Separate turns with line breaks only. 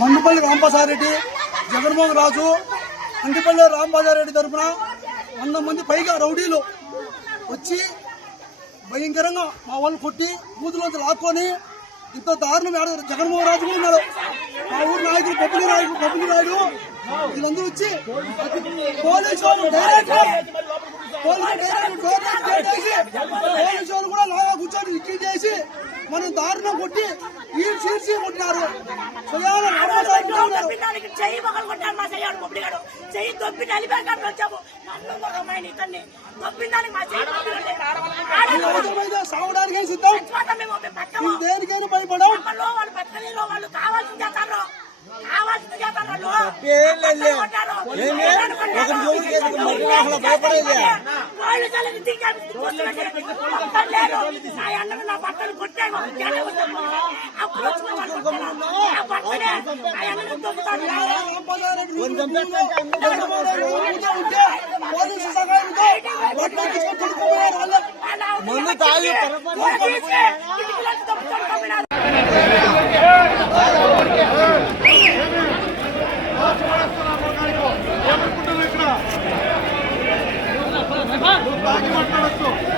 మండుపల్లి రాంబసారెడ్డి జగన్మోహన్ రాజు మండిపల్లి రాంబసారెడ్డి తరఫున వంద మంది పైగా రౌడీలు వచ్చి భయంకరంగా మా వాళ్ళు కొట్టి బూతులోంచి లాక్కొని ఇంత దారుణం ఆడ జగన్మోహన్ రాజు కూడా ఉన్నాడు. మా ఊరు నాయకులు బొబ్బులి నాయకులు బొబ్బులి నాయుడు వీళ్ళందరూ వచ్చి పోలీసు డైరెక్ట్ పోలీసు డైరెక్ట్ మనం దారుణం కొట్టి ఈ చీల్చి కొట్టినారు.
చెయ్యి మా చెయ్యాడు బొబ్బిగాడు చెయ్యి దొబ్బి నలిపేకాడు వచ్చాము. నన్ను ఒక అమ్మాయిని ఇతన్ని దొబ్బిందానికి మా చెయ్యి
ఈ అవసరమైతే సావడానికే సిద్ధం దేనికైనా భయపడం
వాళ్ళు వాళ్ళు బతకలేరు వాళ్ళు కావాల్సింది చేస్తారు కావాల్సింది చేస్తారు వాళ్ళు కొట్టారు. వాళ్ళు కలిసి దిగారు. కొట్టలేరు. నా అన్నను నా భర్తను కొట్టాను. జనం వచ్చాము. అప్పుడు వచ్చి వాళ్ళు కొట్టారు. ఆ భర్తనే నా అన్నను దొబ్బుతాడు.
రామరాజు జగన్మోహన్ రాజు
만